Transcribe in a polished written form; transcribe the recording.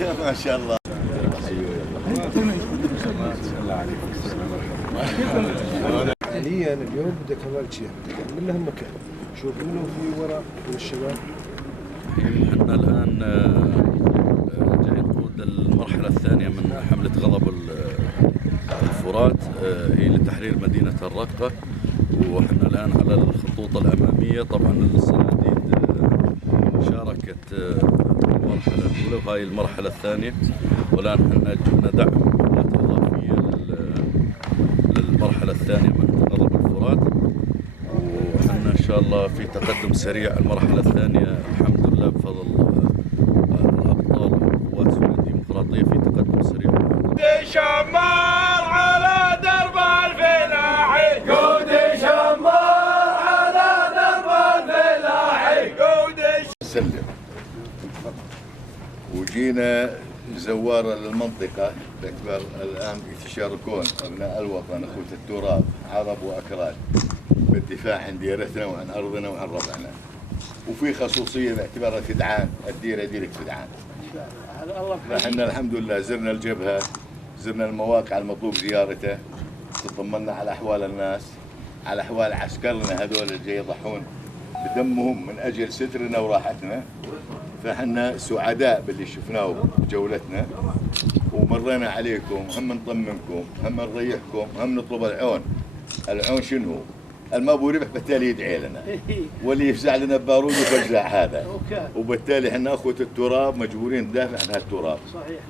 ما شاء الله. حاليا اليوم بدك اول شيء بدك اعمل لهم مكان، شوف منه في وراء من الشباب. احنا الان جاي نقود المرحله الثانيه من حمله غضب الفرات، هي لتحرير مدينه الرقه، واحنا الان على الخطوط الاماميه. طبعا الصناديد شاركت المرحله الاولى وهاي المرحله الثانيه، والان احنا جبنا دعم قوات اضافيه للمرحله الثانيه من غضب الفرات، وحنا ان شاء الله في تقدم سريع. المرحله الثانيه الحمد لله بفضل الابطال والقوات الديمقراطيه في تقدم سريع. شمار على درب الفلاحي، قود شمار على درب الفلاحي، قود سلم. وجينا زوارة للمنطقة الأكبر. الآن يتشاركون أبناء الوطن أخوة التراب عرب وأكراد بالدفاع عن ديرتنا وعن أرضنا وعن ربعنا، وفي خصوصية باعتبارها فدعان، الديرة ديرة فدعان. احنا الحمد لله زرنا الجبهة، زرنا المواقع المطلوب زيارته، تطمنا على أحوال الناس، على أحوال عسكرنا هذول اللي جاي يضحون بدمهم من أجل سترنا وراحتنا. فاحنا سعداء باللي شفناه بجولتنا، ومرينا عليكم، هم نطمنكم، هم نريحكم، هم نطلب العون. العون شنو؟ المابو ربح بالتالي يدعي لنا، واللي يفزع لنا ببارود يفزع هذا، وبالتالي احنا اخوة التراب مجبورين ندافع عن هالتراب. صحيح.